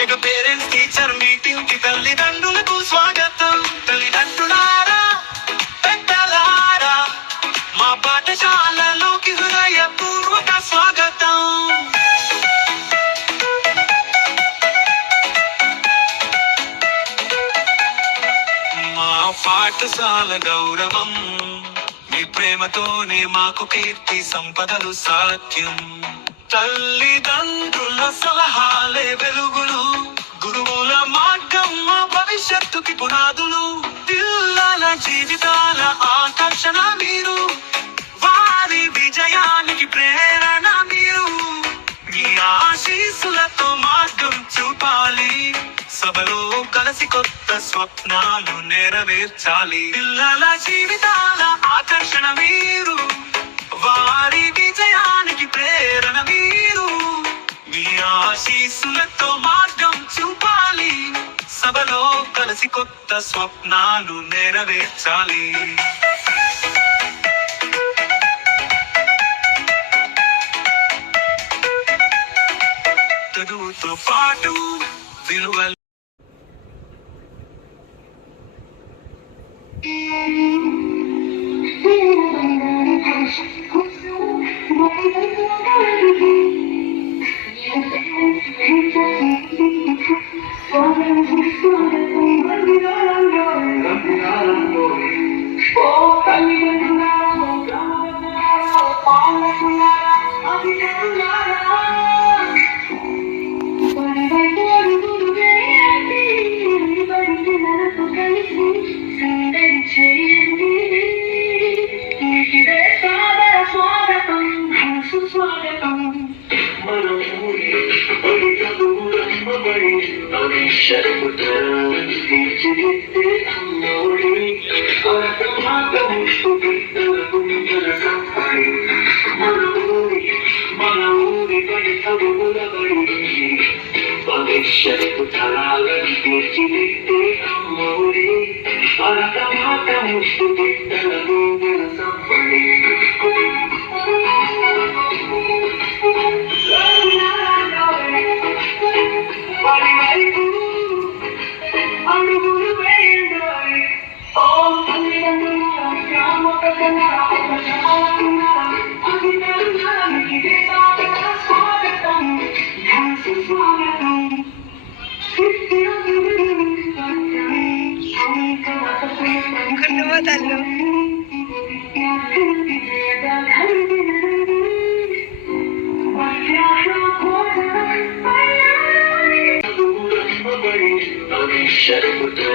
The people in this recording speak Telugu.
మీకు పేరెంట్స్ టీచర్ మీటింగ్ కి తల్లిదండ్రులకు స్వాగతం. తల్లిదండ్రులారా, పెద్దలారా, మా పాఠశాలలోకి హృదయపూర్వక స్వాగతం. మా పాఠశాల గౌరవం, మీ ప్రేమతోనే మాకు కీర్తి సంపదలు సాధ్యం. తల్లిదండ్రుల సలహాలే వెలుగులు, గురువుల మార్గం మా భవిష్యత్తుకి పునాదులు. పిల్లల జీవితాల ఆకర్షణ మీరు, వారి విజయానికి ప్రేరణ మీరు. మీ ఆశీస్సులతో మార్గం చూపాలి, సభలో కలిసి కొత్త స్వప్నాలు నెరవేర్చాలి. పిల్లల జీవితాల ఆకర్షణ మీరు, వారి విజయానికి ప్రేరణ మీరు. మీ ఆశీస్సులతో మార్గం చూపాలి, సభలో కలిసి కొత్త స్వప్నాలు నెరవేర్చాలి. చదువుతో పాటు విలువలు భవిష్యత్తు తరాలను తీర్చిదిద్దే అమ్మోడి భరతమాత ముస్తు బిడ్డల గుండెల సంపడి. అడుగులు వేయండి ఓ తల్లిదండ్రుల గ్రామ అధికారానికి స్వాగతం, స్వాగతం. తల్లు భవిష్యత్తు